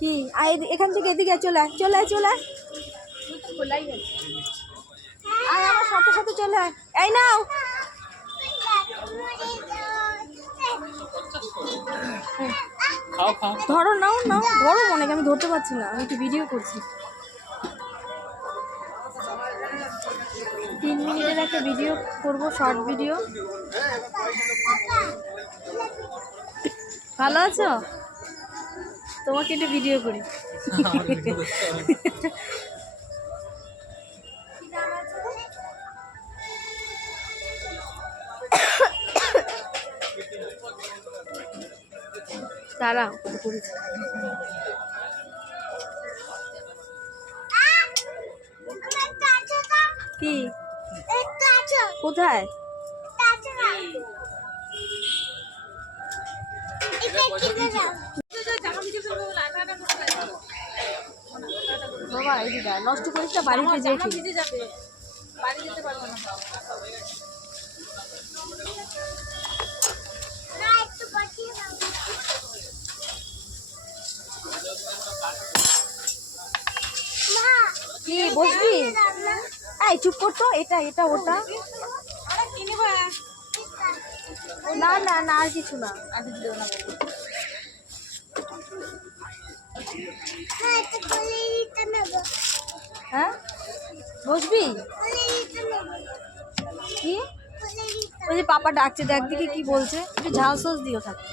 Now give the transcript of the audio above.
কি এখান থেকে এদিকে চলে আয় চলে আয় চলে আয় আয় আমার সাথে সাথে চলে আয় এই নাও ধরো নাও নাও ধরো অনেক আমি ধরতে পারছি না আমি একটু ভিডিও করছি 3 মিনিটের একটা ভিডিও করব শর্ট ভিডিও ভালো আছো তোমাকে একটু ভিডিও করি দাঁড়াও কি কোথায় বাবা এই দিদা নষ্ট করিস না বাড়িতে যেয়ে ভিজে যাবে বাড়ি যেতে পারবো না কি বসবি এই চুপ কর তো এটা এটা ওটা না না না আর কিছু না আর কিছু দেবো না হ্যাঁ বসবি কি ওই যে পাপা ডাকছে দেখ দিকে কি বলছে একটু ঝাল সস দিও থাকে